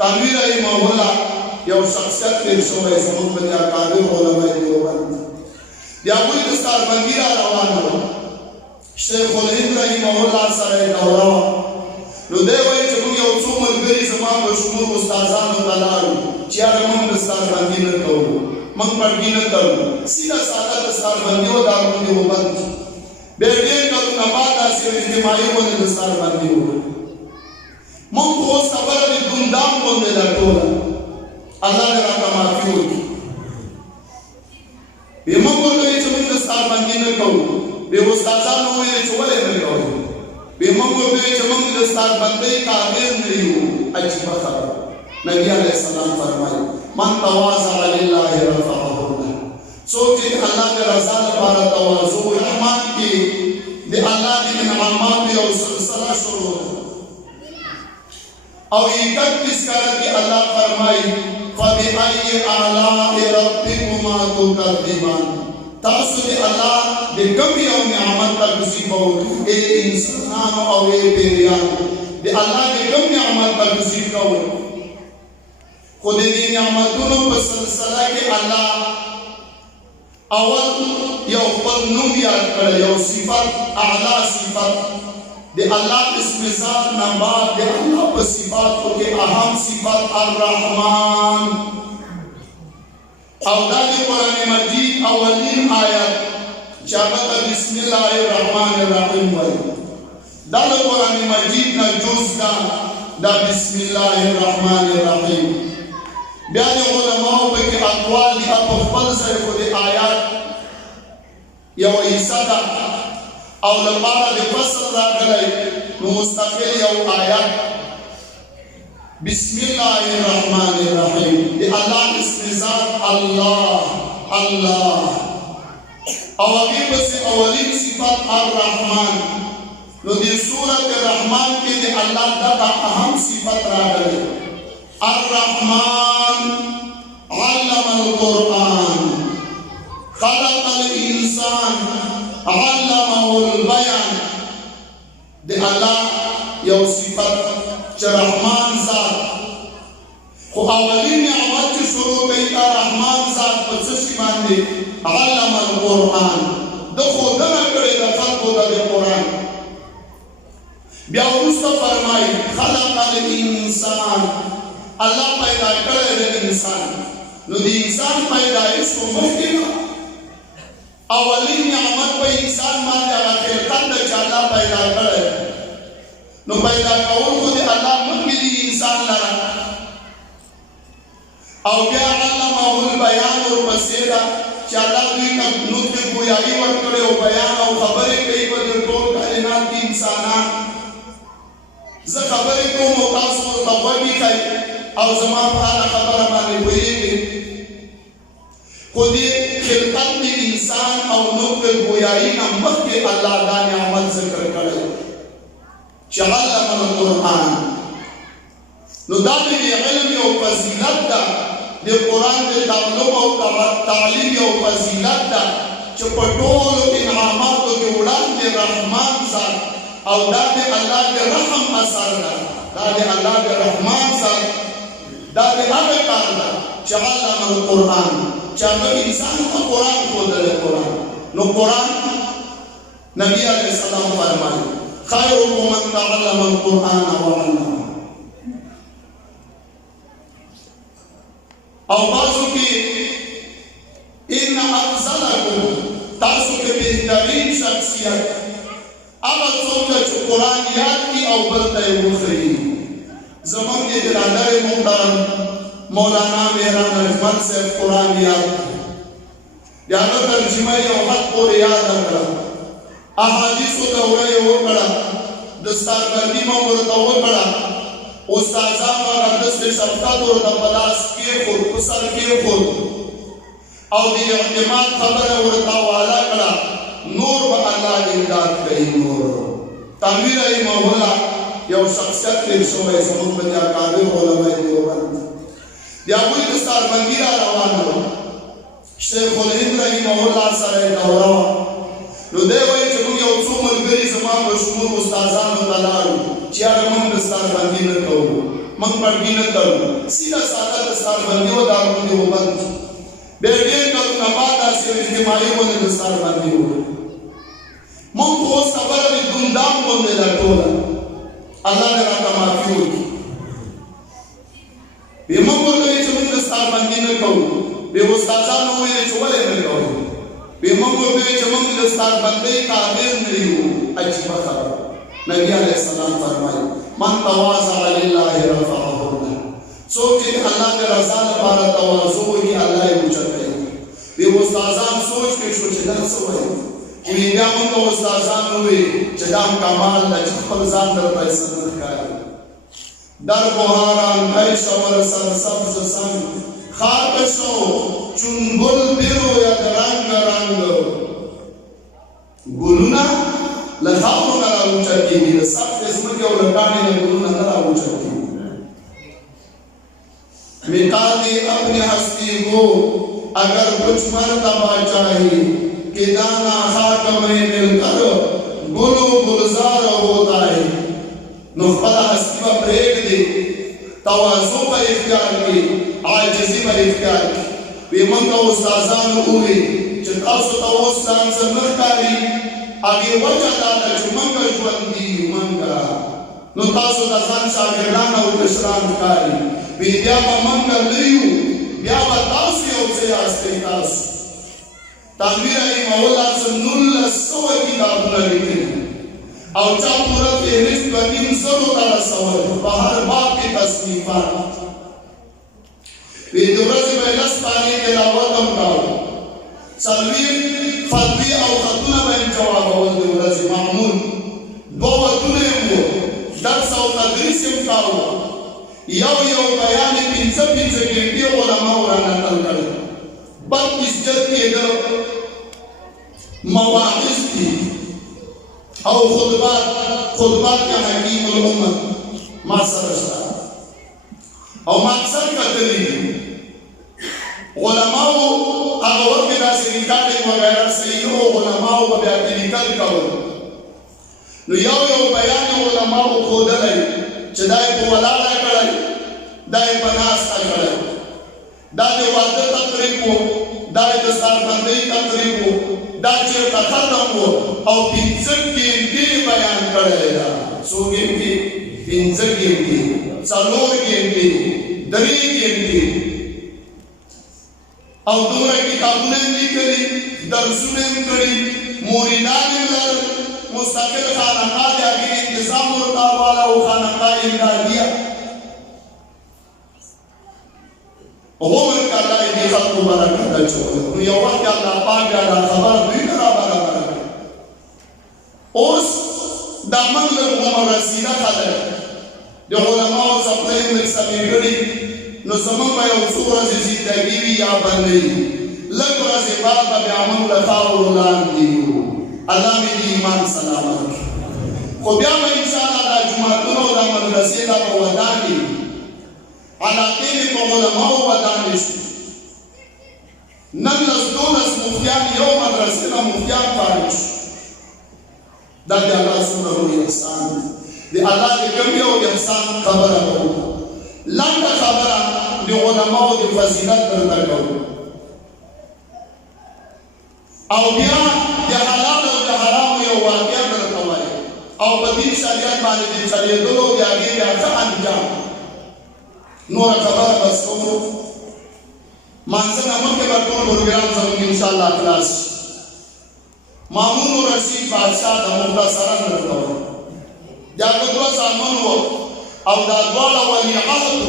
تھانوی رحمہ اللہ یو شخصیت تیر شوئے زمون بدی اکابر علماء دیوبند یا کوئی دستار بندی را روان ہو شیخ الہند رحمہ اللہ سرے دورا نو دے وئی چکو یو څو ملګری زما په شمول استادانو تلاړو چې هغه موږ دستار بندي نه کوو موږ پړګي نه کوو سیده ساده دستار بندي و دارالعلوم دیوبند بیا ډېر کلونه بعد داسې اجتماعي غونډې دستار بندي وکړو موږ خو اوس خبره د دھومدھام غونډې ده ټوله الله دې راته معافي وکړي بیا موږ ورته وایو چې موږ دستار بندي نه کوو بیا استادانو وویل چې ولې نه کوو بیا موږ ورته وایو چې موږ دستار بندۍ قادر نه یو عجیبه خبره نبی علیہ السلام فرمایي من تواضع لله رفعه الله څوک چې الله د رضا لپاره تواضع رحمت کې د الله د انعامات یو سلسله شروع او 31 کاله کې الله فرمایي فبأي آلاء ربكما تكذبان تاسو د الله د کوم یو نعمت تکذیب کوئ اے انسانانو او اے پیریانو د الله د کوم نعمت تکذیب کوئ خود دې نعمتونو په سلسله کې الله اول یو خپل نوم یاد کړ یو صفت اعلی صفت د الله اسم ذات نه بعد د الله په صفاتو کې اهم صفت الرحمن او دا د قرآن مجید اولین آیت چې هغه بسم الله الرحمن الرحیم وایي دا د قرآن مجید نه جز دا بسم الله الرحمن الرحیم بیا د علماء په کې اقوال دي په خپل ځای خو د آیات یو حصہ ده او لپاره د فصل راغلی نو مستقل یو آیات بسم الله الرحمن الرحیم د الله اسم ذات الله الله او هغې پسې اولین صفت الرحمن نو د سورت الرحمن کې د الله دغه اهم صفت راغلی الرحمن علم القرآن خلق الانسان علمه البیان د الله یو صفت چې رحمان ذات خو اولین نعمت چې شروع کوي رحمان ذات په څه شي باندې علم القرآن د ښودنه کړې د خلقو ته د قرآن بیا وروسته فرمایي خلق الانسان الله پیدا کړی د انسان نو د انسان پیدایش خو مخکې نه اولین نعمت په انسان باندې هغه خلقت ده چې الله پیدا کړی نو پیدا کول خو د الله مخکې د انسان لره او بیا علمه البیان ورپسې ده چې الله دوی ته نطق ګویایي ورکړې او بیان او خبرې کوي په دې ټول کائنات کې انسانان زه خبرې کوم او تاسو ورته غوږ ایښئ او زما په هغه خبره باندې پوهېږئ خو دې خلقت د انسان او نطق ګویایي نه مخکې الله دا نعمت ذکر کړی چې علم القرآن نو دا د علم یو فضیلت ده د قرآن د تعلم او تعلیم یو فضیلت ده چې په ټولو انعاماتو کې وړاندې رحمان ذات او دا د الله د رحم اثر ده دا د الله د رحمان ذات دا د هغه کار ده چې علم القرآن چې هغه انسان ته قرآن ښودلی قرآن نو قرآن نبی علیه السلام فرمایي خیرکم من تعلم القرآن وعلمه او بازو کې ان افضلکم تاسو کې بهترین شخصیت هغه څوک چې قرآن یاد کړي او بل ته یې وښیي زموږ د برادر محترم مولانا رحمۃ صاحب قرآن یاد د هغه ترجمه یې یو حد پورې یاده کړه احادیثو دوره یې وکړه دستار بندي مو ورته وکړه استادانو هغه دست شفقت ورته په لاس کېښود په سر کېښود او د اعتماد خبره ورته حواله کړه نور به الله امداد کوي نور تھانوی رحمہ اللہ یو شخصیت تیر شوئے زمون بدی اکابر علماء دیوبند یا کوئی دستار بندی را روان ہو شیخ الهند رحمہ اللہ سرے دورا نو دے وئی چې موږ یو څو ملګري زما په شمول استادانو ته لاړو چې هغه موږ دستار بندي نه کوو من پڑھگی نہ کرو سیدھا سادہ دستار بندی و دارالعلوم دیوبند بیٹھے کرو نبات آسی و اجتماعی ہونے دستار بندی ہو من خوص خبر بھی دندام بندے دا ٹولا اللہ نے راتا معافی ہوگی بے من بردوی چمن دستار بندی نہ کرو بے استازان ہوئے چولے نہ کرو بے من بردوی چمن دستار بندی قادر نہیں ہو عجیب خبر نبی علیہ السلام فرمائی من تواضع للہ رفعہ اللہ سوچے اللہ کے رضا لپارا تواضع ہی اللہ اونچت ہے بے استازان سوچ کے شوچدان سوئے کہ بیا من تو استازان ہوئے چدام کمال لچ خلزان در پیسن رکھایا در بہاران کئی شور سر سبز سنگ خارکشو چون گل بیرو یا رنگ رنگ گلونا لخاؤں نرا اوچتی ہے سب قسم کے اور لکانے نے گلونا نرا اوچتی ہے مٹا دے اپنی ہستی کو اگر کچھ مرتبہ چاہیے کہ دانا خاک میں مل کر گلو گلزار ہوتا ہے نخبت ہستی پر بریک دے توازو پر اختیار کی عاجزی پر اختیار کی بیمن کا استازان ہوئے چتاسو توستان سے نرکاری آگے وجہ دادا چو منگا جواندی منگا نو تاسو دازان شاگردان او کشران کاری بیا با منگا لیو بیا با تاسو یو سیاستی تاسو تانوی رہی مولا سے نل سوہ کتاب لگتے او چا پورا فہرست و نیم سرو تارا سوہ بہر باپ کی تصنیفات ویدورت بیلس پانی کے لاوتم کاؤ سلویر فتوی او خطونه بین جواب اول دی ورځ معمول دو وتونه مو درس او تدریس هم کاوه یو بیان پنځه کې علماء ورانه نقل کړل بد عزت کېده مواعظ دي او خطبات کا حکیم الامت ما سره شته او مقصد کتلی علماء هغه وخت دا سریکاټ وغیرہ صحیح او علماء په بیا کې لیکل کول نو یو بیان علماء خو دلای چې دای په ولاړه کړای دای په ناس کړای دای واده تقریب وو دای د سار باندې تقریب وو دا چې ختم وو او پنځه کې بیان کړای دا سوګي کې پنځه کې څلور کې درې کې او دوره کتابونه لیکلي درسونه کړي موریدان لر مستقل خانقاه د هغې انتظام ورته والا او خانقاه امدادیه عمر کا الله دې خلکو برکت اچوي نو یو وخت الله پاک دا خبر دوی ته را برابر کړي اوس دا من له عمر رسیده خلک د علماء سپلای مې سمې کړي نو زمان با یو څو ورځې زندگی وي یا بندۍ لږ ورځې بعد به بیا موږ له خاورو لاندې یو الله مې دې ایمان سلامت کړي خو بیا به انشاءالله دا جوماتونه او دا مدرسې دا به ودانې علاقې مې په علماو ودانې شو نن لس دولس مفتیان یو مدرسې نه مفتیان فارغ شو دا د الله څومره لوی احسان دی د الله د کوم یو احسان خبره به لنډه خبره د علماو د فضیلت درته کوو او بیا د حلال او د حرامو یو واقعه درته وایم او په دین شریعت باندې د چلېدلو د هغې بیا ښه انجام نوره خبره بس کوو مانځه نه مخکې به ټول پروګرام زموږ انشاءالله خلاص شي مامون رشید بادشاه د مختصرا درته وایم د هغه دوه زامن وو او دا دواړه ولیعهد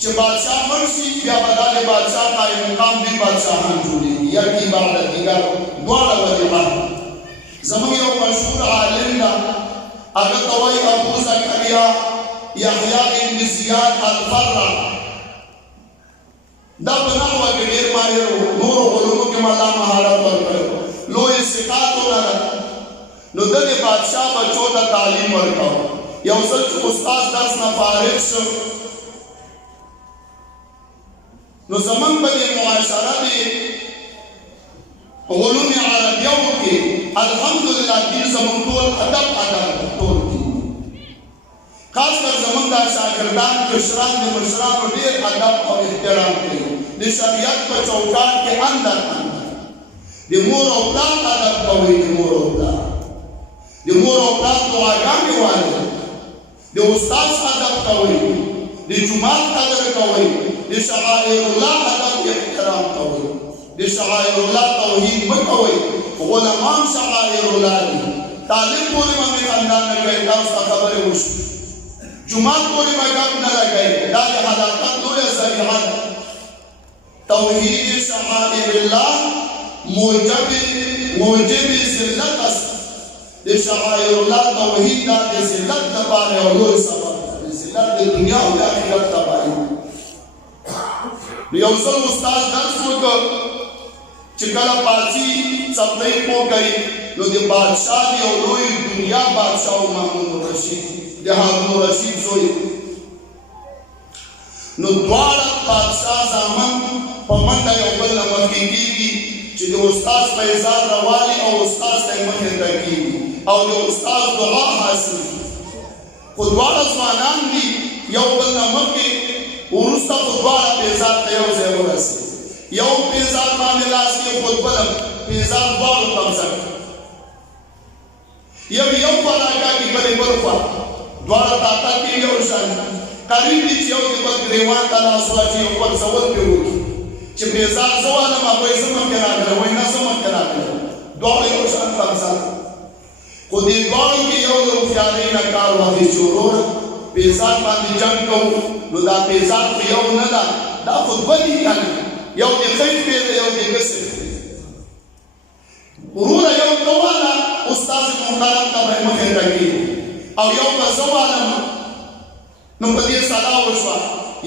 چې بادشاه مړ شي بیا به دا د بادشاه قایم مقام دی بادشاهان جوړېږي یکی بعد دیگر دواړه ولیعهد زموږ یو مشهور عالم ده هغه ته وایي ابو زکریا یحیی ابن زیاد الفرع دا په نحوه کې ډېر ماهر و نورو علومو کې هم الله مهارت ورکړی لوی صفات ولرل نو د بادشاه بچو ته تعلیم ورکاوه یو ځل چې استاد درس نه فارغ شو نو زمون په دې معاشره کې علوم عربیه کې الحمدلله دې زمون ټول ادب ټول خاص کر زمونږ دا شاګردان کشران د مشرانو ډېر ادب او احترام کوي د شریعت په چوکاټ کې اندر د مور او پلار ادب کوي د مور او پلار دعاګانې وایي د استاد ادب کوي د جومات قدر کوي د شعائر الله ادب احترام کوي د شعائر الله توحید مه کوئ علما شعائر الله دي طالب پورې باندې خاندان نه کوي تاسو ته خبرې وشي جماعت پورې به ګپ نه لګوي دا د هلاکت لویه ذریعه ده توحید شعائر الله موجب ذلت است د شعائر الله توحید دا د ذلت لپاره یو لوی سبب د ذلت د دنیا او د آخرت لپاره یو ځل استاد درس وکړ چې کله پاڅي څپلۍ پوکوي نو د بادشاه د یو لوی دنیا بادشاه محمود رشید د هارون رشید زوی نو دواړه بادشاه زامن په منډه یو بل نه مخکې کېږي چې د استاد فیضان روالي او استاد ته یې مخې ته کېږي او د استاد دعا حاصل خو دواړه ځوانان دي یو بل نه مخکې وروسته خو دواړه فیضان ته یو ځای ورسېږي یو فیضان باندې لاس کې خود بل فیضان دواړو تمځه یو خوا راکاږي بلې بل خوا دواړه طاقت کې یو شان قریب دي چې یو د بل ګریوان ته لاس واچي یو بل سول پرې وکړي چې فیضان زه والم هغوی زه مخکې راغلی وایي نه زه مخکې راغلی دواړه یو شان تمځه خو دې دواړو کې یو د هوښیارۍ نه کار واخیست چې وروره فیضان باندې جنګ کوو نو دا فیضان خو یو نه ده دا خو دوه دي کنه یو د خیف پیدا یو د گسر وروره یو دواله استاد محترم ته به مخې ته کېږي او یو به زه والم نو په دې سلا وشوه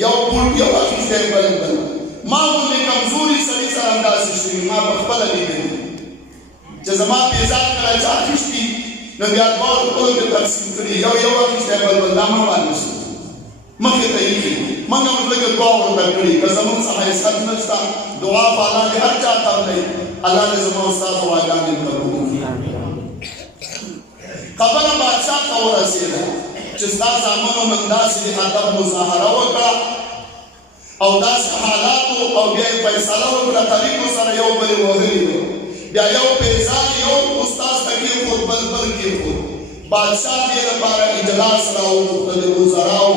یو پوټ یو اخیستی بل ما غوندې کمزوري سړي سره همداسې شوي ما په خپله لیدلي چې زما فیضان کله چا اخیستي نو بیا دواړو خپلو کې تقسیم کړي یو اخیستی بل دا مه والنشي مخې ته ایښي موږ هم لږه دعا ورته کړي که زموږ څخه حیثیت نشته دعا په الله دې هر چا تم دی الله دې زما استاد دعاګانې قبول کړي خبره بادشاه ته ورسېده چې ستا زامنو نن داسې د ادب مظاهره وکړه او داسې حالاتو او بیا یې فیصله وکړه طریقو سره یو بل یې وهلي وو بیا یو فیضان یو استاد ته کېښود بل کېښود بادشاه دې لپاره اجلاس راوغوښته د وزراو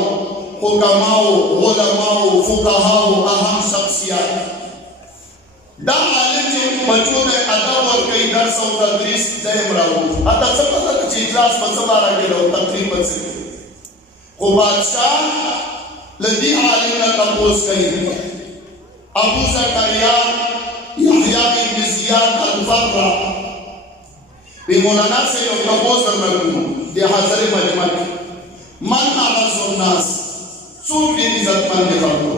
حکماو علماو فقهاو اهم شخصیات دا عالم چې بچو ته ادب ورکوي درس او تدریس دی هم راوغوښت حتی څه پته ده چې اجلاس په څه باره کې ده او تقریر په څه کې خو بادشاه له دې عالم نه تپوس کوي ابو زکریا یحیی بن زیاد الفرع وی مولانا سے یو تپوس درنه کوم د حاضر مجمع من اعز الناس څوک ډېر عزتمن دي خلکو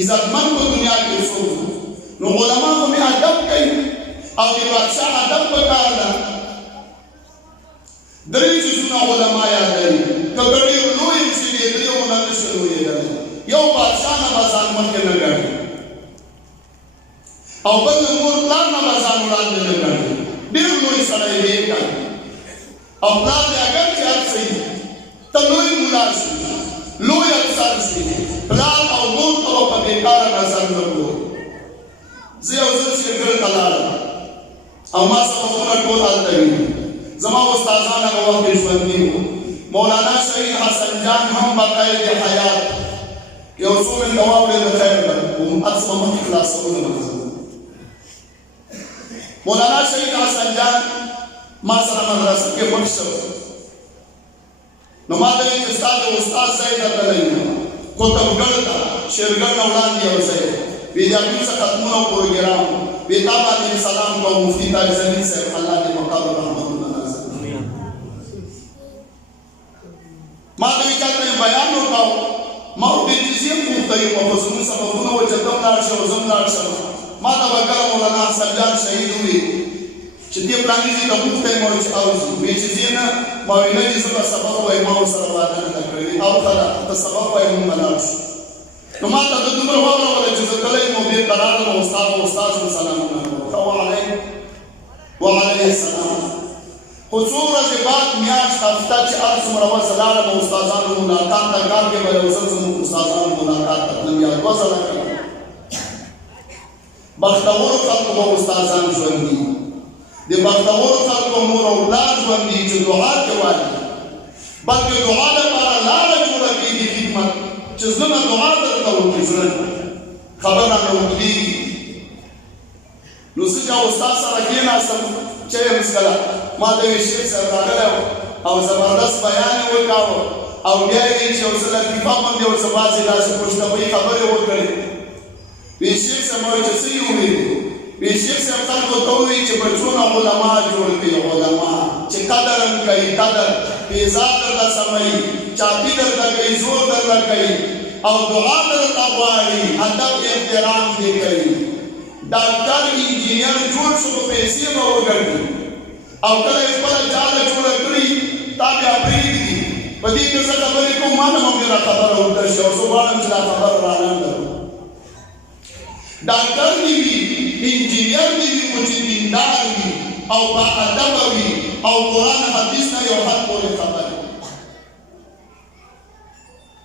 عزتمن په دنیا کې څوک نو علما خو مې ادب کوي او د بادشاه ادب پکار ده درې څیزونه علما یادوي که ډېر لوی شي دې درېونه نشي لویېدلی یو بادشاه نه به ځان مخکې نه ګڼي او بل د مور پلار نه به ځان وړاندې نه ګڼي ډېر لوی سړی دی او پلار دې اگر چې هر څه ته لوی ملا شي لوی افسر شي پلار او مور ته په بېکاره نظر نه ګوري زه یو ځل شیرګل ته لاړم او ما سبقونه ټول هلته وي زما استادان هغه وخت کې ژوندي وو مولانا شهید حسن جان هم بقید حیات یو څو منټه واورېد خیر ده عکس به مخکې خلاصولو نه مولانا شهید حسن جان ما سره مدرسه کې پټ شو نو ما ته ویل چې ستا د استاد ځای ته تللی یم کوتبګړ ته شیرګل نه وړاندې you ځای we the Amir څخه ختمونه O programme وی تا باندې سلام کوم مفتي طاهر زمین صاحب الله دې مقام رحمتونه نازل ما ته ویل چې بیان وکړو ما ورته چې پوښتنه یو په زموږ سبقونه و چې تم لاړ شو زم لاړ شم ما ته وکړه مولانا سجاد شهید وی چې دې پلانې دې ته پوښتنه مو چې اوسې وی چې نه ما ویل چې زما سبق وای ما سره وعده نه کړی او خلا ته سبق وای مونږ لاړ شو نو ما ته د دومره واوره چې زه کله مو دې قرار نو استاد سلام علیکم وعلیکم السلام خو څو ورځې بعد میاشت هفته چې هر څومره وسه لاړم او استادانو ملاقات ته کار کې به یو ځل زموږ استادانو ملاقات ته تلم یا دوه ځله کړم. بختورو خلکو به استادان ژوندي د بختورو خلکو مور او پلار ژوندي چې دعا کې وایي بلکې دعا لپاره لاره جوړه کېږي خدمت چې زړه دعا درته وکړي زړه خبره نه وکړي. نو زه چې استاد سره کېناستم چې یې مسکله ما ته وی شیخ صاحب راغلی او زبردست بیان یې وکاوه او بیا یې چې یو څه لطیفه باندې ورڅه بعضې داسې پوښتنوي خبرې وکړې. وی شیخ صاحب ما وایي چې څه یې وویلې؟ وی شیخ صاحب خلکو ته ووایي چې بچونه علما جوړ کړي علما چې قدر هم کوي قدر پیزا درته سموي چاپي درته کوي زور درته کوي او دعا درته غواړي ادب احترام دې کوي. ډاکټر انجینیر جوړ شو په پیسې به وګټي او کله یې خپله جاله جوړه کړي تا بیا پرېږدي. په دې کې زه خبرې کوم ما نه هم ډېره خبره اوږده شي او زه غواړم چې دا خبره راننده کړم. ډاکټر دې وي انجینیر دې وي خو چې دیندار وي او باادبه وي او قرآن حدیث نه یو حد پورې خبرې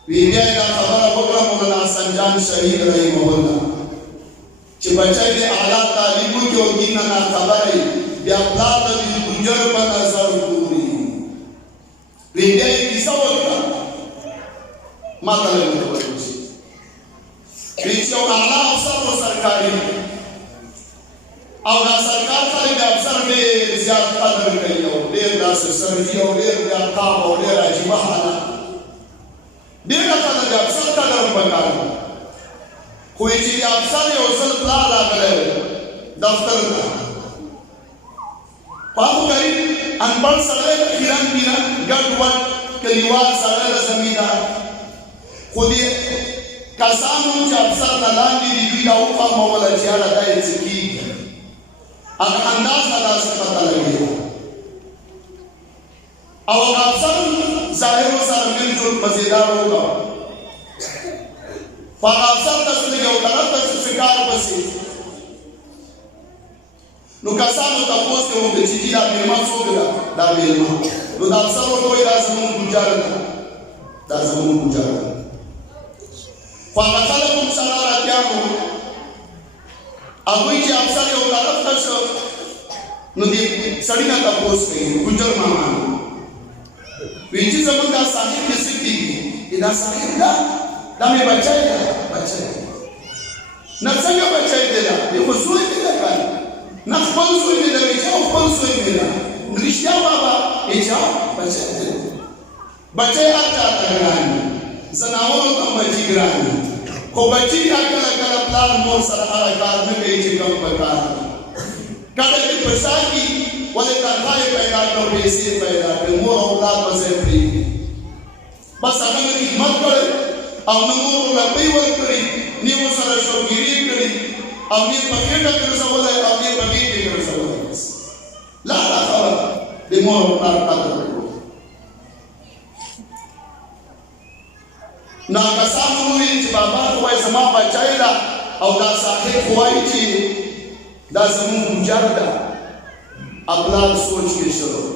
وي. بیا یې دا خبره وکړه مولانا سنجان شهید رحمه الله چې بچی دې اعلی تعلیم وکړي او دین نه ناخبره وي بیا پلار ته د ګنجر په نظر ګوري. وی بیا یې کیسه وکړه ما ته لږ وویل چې یو اعلی افسر و سرکاري او دا سرکار خلک د افسر ډېر زیات قدر کوي او ډېر داسې سرجي او ډېر زیات قاب او ډېر عجیبه حالت ډېره قدر د افسر قدر هم پکار ده. خو چې د افسر یو ځل پلار راغلی دفتر ته پاکو کوي انپړ سړی د خیرن پیرن ګډ وډ کلیوال سړی د زمیندار خو دې کسانو چې افسر ته لاندې دي دوی دا وفهموله چې یاره دا یې څه کېږي هغه انداز نه داسې پته لګېده او هغه افسر ظاهر ورسره میل جوړ مزېدار وکړه خو هغه افسر داسې لږ یو طرف ته چې کار پسې نو کسانو تپوس کې وکړه چې دا مېلمه څوک ده دا مېلمه نو دا افسر ورته وایي دا زموږ ګوجاره ده دا زموږ ګوجاره ده. خو هغه خلک هم سره راتیان وو هغوی چې افسر یو طرف ته شو نو دې سړي نه تپوس کوي ګوجر ماما وایي چې زموږ دا صاحب کې څه کېږي دا صاحب ده دا مې بچی ده بچی نه څنګه بچی دی دا یې خو زوی مې ده که نه خپل زوی مې ده وایي چې خپل زوی مې ده رښتیا بابا یې چې بچی دی بچی هر چا ته ګران وي زناورو ته بچي ګران وي خو بچي دا کله کله پلار مور سره هغه کار نه کوي چې کوم پکار کله چې په شا کي ولې تنخواه یې پیدا کړو پیسې پیدا کړې مور او اولاد به ځای پرېږدي بس هغه مې خدمت کړی او نه مور ورله پۍ ورکړي نه ورسره شوګیري کړي او نه په خېټه ګرځولی او نه په غېږ کې ګرځولی بس لاړه خبره د مور او پلار قدر وکړو. نو کسان وویل چې بابا خو وایي زما بچی ده او دا صاحب خو وایي چې دا زموږ ګوجر ده. پلار سوچ کې شروع